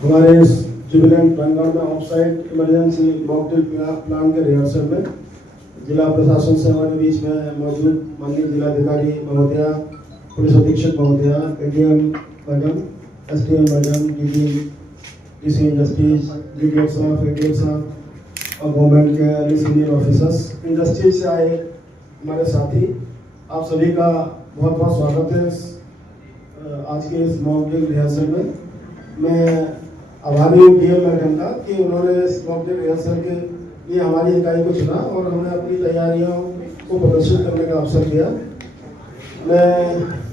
हमारे इस जुबिलेंट बंगाल में of site emergency mock drill plan के रिहर्सल में जिला प्रशासन से हमारे बीच में मौजूद माननीय जिलाधिकारी महोदया, पुलिस अधीक्षक महोदया, ADM madam, SDM madam, DC industries, DDF साहब, एडीएम साहब और गवर्नमेंट के अन्य सीनियर ऑफिसर्स, इंडस्ट्रीज से आए हमारे साथी, आप सभी का बहुत बहुत स्वागत है आज के इस मॉकड्रिल रिहर्सल में। मैं आभारी हूँ डीएम मैडम का कि उन्होंने इस मॉकड्रिल रिहर्सल के लिए हमारी इकाई को चुना और हमें अपनी तैयारियों को प्रदर्शित करने का अवसर दिया। मैं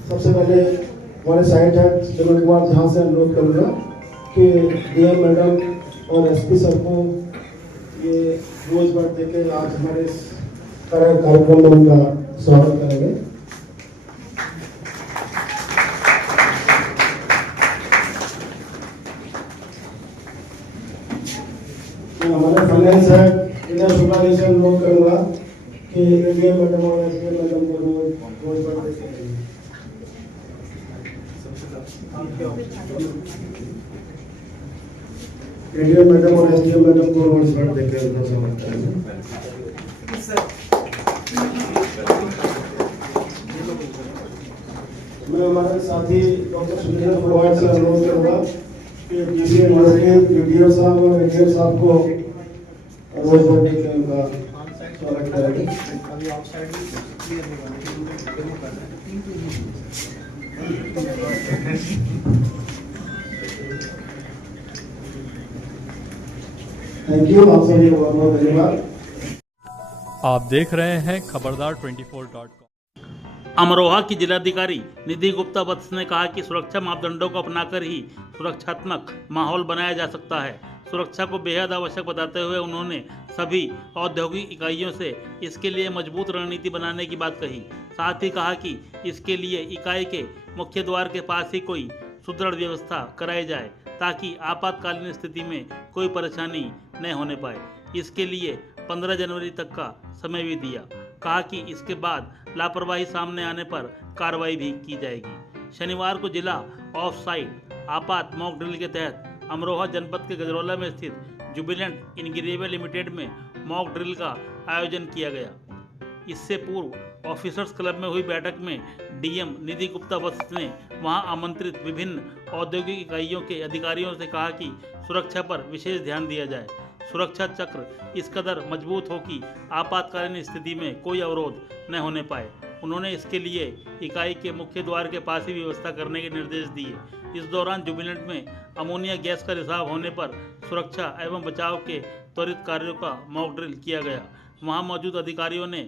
सबसे पहले हमारे साइट हेड विनोद कुमार झा से अनुरोध करूँगा कि डीएम मैडम और एसपी सर को ये रोज बार देकर आज हमारे इस कार्यक्रम में उनका स्वागत करेंगे। हमारे फाइनेंस है इधर सुपरवाइजर नोट करूंगा कि एडीएम मैडम और एसडीएम मैडम को रोज पर देते हैं। एडीएम मैडम और एसडीएम मैडम को रोज पर देकर उनका स्वागत करेंगे। मैं हमारे साथी डॉक्टर सुरेंद्र फुलवाड़ से अनुरोध करूंगा कि डीसी यूनिवर्सिटी डीडीओ साहब और एडीएम साहब को रोज भरने के उनका स्वागत करेंगे। थैंक यू, आप सभी को बहुत बहुत धन्यवाद। आप देख रहे हैं खबरदार 24.com। अमरोहा की जिलाधिकारी निधि गुप्ता वत्स ने कहा कि सुरक्षा मापदंडों को अपनाकर ही सुरक्षात्मक माहौल बनाया जा सकता है। सुरक्षा को बेहद आवश्यक बताते हुए उन्होंने सभी औद्योगिक इकाइयों से इसके लिए मजबूत रणनीति बनाने की बात कही। साथ ही कहा कि इसके लिए इकाई के मुख्य द्वार के पास ही कोई सुदृढ़ व्यवस्था कराई जाए ताकि आपातकालीन स्थिति में कोई परेशानी न होने पाए। इसके लिए 15 जनवरी तक का समय भी दिया। कहा कि इसके बाद लापरवाही सामने आने पर कार्रवाई भी की जाएगी। शनिवार को जिला ऑफ साइट आपात मॉक ड्रिल के तहत अमरोहा जनपद के गजरौला में स्थित जुबिलेंट इंग्रेविया लिमिटेड में मॉक ड्रिल का आयोजन किया गया। इससे पूर्व ऑफिसर्स क्लब में हुई बैठक में डीएम निधि गुप्ता वत्स ने वहां आमंत्रित विभिन्न औद्योगिक इकाइयों के अधिकारियों से कहा कि सुरक्षा पर विशेष ध्यान दिया जाए। सुरक्षा चक्र इस कदर मजबूत हो कि आपातकालीन स्थिति में कोई अवरोध न होने पाए। उन्होंने इसके लिए इकाई के मुख्य द्वार के पास ही व्यवस्था करने के निर्देश दिए। इस दौरान जुबिलेंट में अमोनिया गैस का रिसाव होने पर सुरक्षा एवं बचाव के त्वरित कार्यों का मॉक ड्रिल किया गया। वहां मौजूद अधिकारियों ने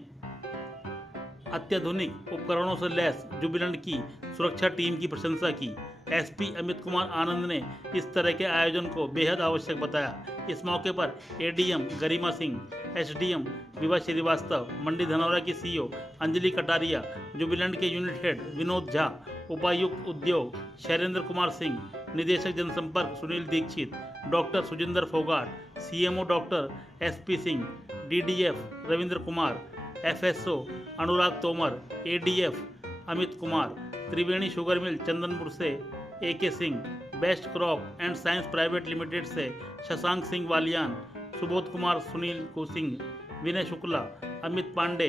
अत्याधुनिक उपकरणों से लैस जुबिलेंट की सुरक्षा टीम की प्रशंसा की। एसपी अमित कुमार आनंद ने इस तरह के आयोजन को बेहद आवश्यक बताया। इस मौके पर एडीएम गरिमा सिंह, एसडीएम विभा श्रीवास्तव, मंडी धनौरा की सीईओ अंजलि कटारिया, जुबिलेंट के यूनिट हेड विनोद झा, उपायुक्त उद्योग शैलेंद्र कुमार सिंह, निदेशक जनसंपर्क Sunil Dikshit, doctor Sujinder Phogat, CMO doctor SP Singh, DDF Ravindra Kumar, FSO Anurag Tomar, ADF Amit Kumar, Triveni sugar mill Chandanpur से AK Singh, best crop and science private limited से शशांक सिंह वालियान, सुबोध कुमार, सुनील सिंह, विनय शुक्ला, अमित पांडे,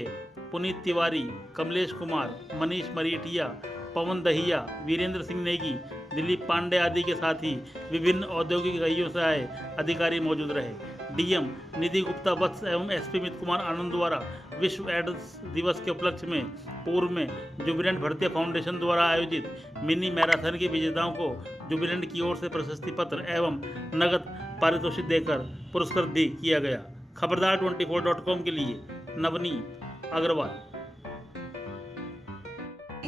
पुनीत तिवारी, कमलेश कुमार, मनीष मरीठिया, पवन दहिया, वीरेंद्र सिंह नेगी, दिलीप पांडे आदि के साथ ही विभिन्न औद्योगिक इकाइयों से आए अधिकारी मौजूद रहे। डीएम निधि गुप्ता वत्स एवं एसपी अमित कुमार आनंद द्वारा विश्व एड्स दिवस के उपलक्ष्य में पूर्व में जुबिलेंट भरतिया फाउंडेशन द्वारा आयोजित मिनी मैराथन के विजेताओं को जुबिलेंट की ओर से प्रशस्ति पत्र एवं नगद पारितोषिक देकर पुरस्कृत भी किया गया। खबरदार 24.com के लिए नवनी अग्रवाल।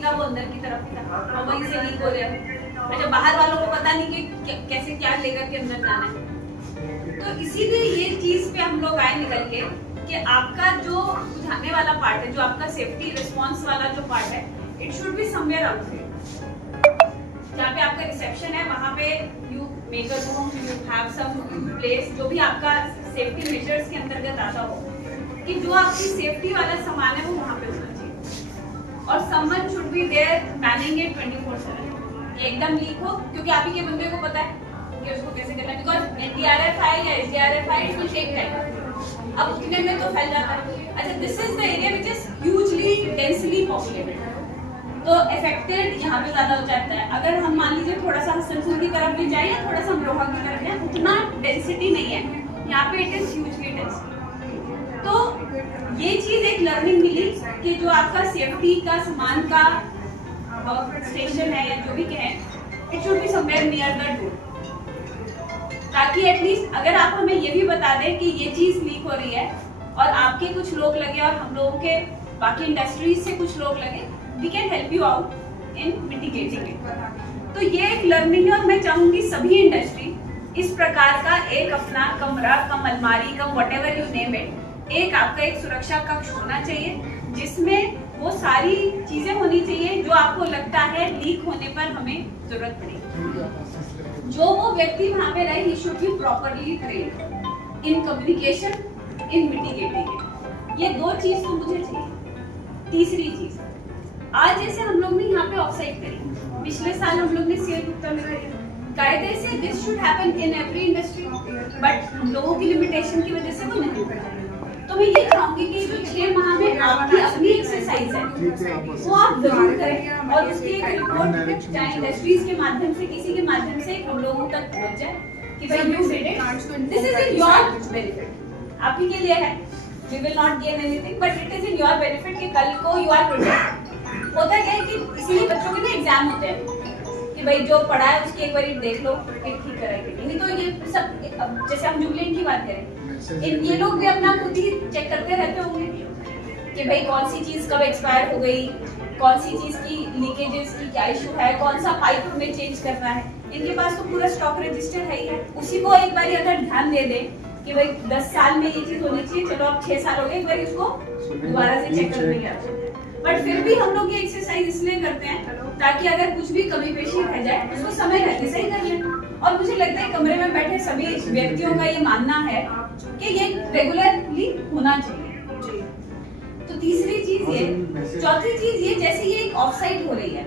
वो अंदर की तरफ था और वहीं से लीक हो रहा है। जब बाहर वालों को पता नहीं कि कैसे क्या लेकर के अंदर जाना है, तो इसीलिए ये चीज पे हम लोग आए निकल के कि आपका जो बुझाने वाला पार्ट है, जो आपका सेफ्टी रिस्पांस वाला जो पार्ट है, it should be somewhere outside. जहाँ पे आपका रिसेप्शन है वहाँ पे you make a room, you have some place जो भी आपका सेफ्टी मेजर्स के अंतर्गत आता हो, कि जो आपकी सेफ्टी वाला सामान है वो वहाँ पे होना चाहिए। और someone should be there manning it 24/7। एकदम लीक हो, क्योंकि आप ही के बंदे को पता है कि उसको कैसे से करना है, बिकॉज NDRF आए या SDRF आए, इट विल टेक टाइम। अब उतने में तो फैल जाता है। अच्छा, this is the area which is hugely densely populated, तो अफेक्टेड यहाँ पे ज्यादा हो जाता है। अगर हम मान लीजिए थोड़ा सा हसनपुर की तरफ भी जाए या थोड़ा सा अमरोहा की तरफ जाए, उतना डेंसिटी नहीं है यहाँ पे, इट इज ह्यूजली डेंस। तो ये चीज एक लर्निंग मिली कि जो आपका सेफ्टी का सामान का स्टेशन है या जो भी कहें, it should be somewhere near the door, ताकि एटलीस्ट अगर आप हमें ये भी बता दें कि ये चीज लीक हो रही है और आपके कुछ लोग लगे और हम लोगों के बाकी इंडस्ट्रीज से कुछ लोग लगे, we can help you out in mitigating it. तो ये एक लर्निंग है और मैं चाहूंगी सभी इंडस्ट्री इस प्रकार का एक अपना कमरा, कम अलमारी, कम व्हाटएवर यू नेम इट, एक आपका एक सुरक्षा कक्ष होना चाहिए जिसमें वो सारी चीजें होनी चाहिए जो आपको लगता है लीक होने पर हमें जरूरत पड़ेगी। जो वो व्यक्ति वहां पे रहे, he should be properly trained in communication, in mitigating it. ये दो चीज तो मुझे चाहिए। तीसरी चीज, आज जैसे हम लोग ने यहाँ पे ऑफसाइट करी, पिछले साल हम लोग ने सीएल गुप्ता में करी, कायदे से this should happen in every industry, but हम लोगों की लिमिटेशन की वजह से वो नहीं हो रहा। तो मैं ये चाहूंगी कि जो 6 माह में आपकी अपनी एक्सरसाइज है वो आप जरूर करें और उसकी एक रिपोर्ट चाहे इंडस्ट्रीज के माध्यम से, किसी के माध्यम से हम लोगों तक पहुंच जाए कि भाई you did it, this is in your benefit, आप ही के लिए है। We will not gain anything but it is in your benefit कि कल को यू आर प्रोटेक्टेड। होता क्या है कि इसीलिए बच्चों के ना एग्जाम होते हैं कि भाई जो पढ़ा है उसकी एक बार देख लो फिर ठीक कराएंगे, नहीं तो ये सब जैसे हम जुबलेंट की बात करें, ये लोग भी अपना खुद ही चेक करते रहते होंगे कि भाई कौन सी चीज कब एक्सपायर हो गई, कौन सी चीज की लीकेजेस की क्या इशू है, कौन सा पाइप हमें चेंज करना है। इनके पास तो पूरा स्टॉक रजिस्टर है ही है, उसी को एक बार अगर ध्यान दे दे कि भाई 10 साल में ये चीज होनी चाहिए, चलो अब 6 साल हो गए, एक बार इसको दोबारा से चेक कर लेंगे। बट फिर भी हम लोग ये एक्सरसाइज इसलिए करते हैं ताकि अगर कुछ भी कमी पेशी रह जाए उसको समय रहते सही कर लें। और मुझे लगता है कमरे में बैठे सभी व्यक्तियों का ये मानना है कि ये रेगुलरली होना चाहिए। तो तीसरी चीज ये, चौथी चीज ये, जैसे ये एक ऑफसाइट हो रही है,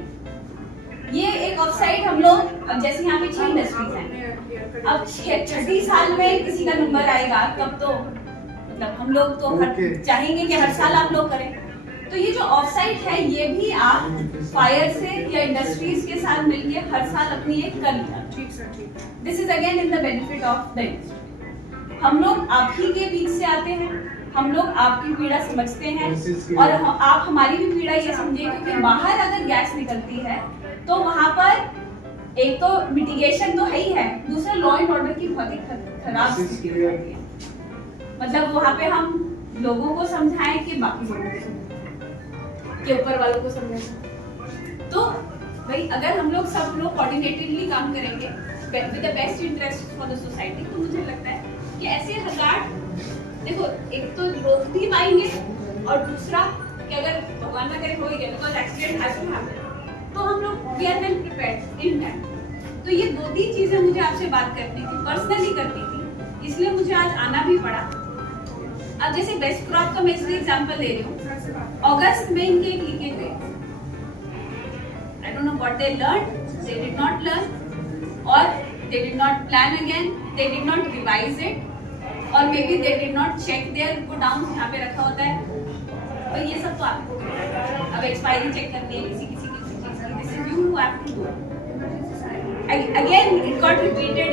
ये एक ऑफसाइट हम लोग, अब जैसे यहाँ पे 6 इंडस्ट्रीज हैं, अब 6 साल में किसी का नंबर आएगा तब तो मतलब हम लोग तो चाहेंगे कि हर साल आप लोग करें। तो ये जो ऑफसाइट है ये भी आप फायर से या इंडस्ट्रीज के साथ मिलकर हर साल अपनी एक कर लिया। This is again in the benefit of the industry. हम लोग आप ही के बीच से आते हैं, हम लोग आपकी पीड़ा समझते हैं और आप हमारी भी पीड़ा ये समझिए, क्योंकि बाहर अगर गैस निकलती है तो वहां पर एक तो मिटिगेशन तो है ही है, दूसरा लॉ एंड ऑर्डर की बहुत ही खराब स्थिति हो जाती है। मतलब वहां पे हम लोगों को समझाएं कि बाकी लोगों को के ऊपर वालों को समझाएं। तो भाई अगर हम लोग सब लोग कोऑर्डिनेटेडली काम करेंगे with the best interest for the society, तो मुझे लगता है कि ऐसे हजार, देखो एक तो रोक भी पाएंगे और दूसरा कि अगर भगवान ना करे हो ही गया, because accident has to happen, तो हम लोग we are well prepared in time. तो ये 2-3 चीजें मुझे आपसे बात करनी थी, पर्सनली करनी थी, इसलिए मुझे आज आना भी पड़ा। अब जैसे बेस्ट क्रॉप का मैं इसलिए एग्जांपल दे रही हूँ, अगस्त में इनके एक लीकेज हुई, I don't know what they learn, they did not learn और they did not plan again, they did not revise it और maybe they did not check their godown यहाँ पे रखा होता है। और ये सब तो आपको अब एक्सपायरी चेक करनी है किसी किसी की चीज की, this is you who have to do. Again it got repeated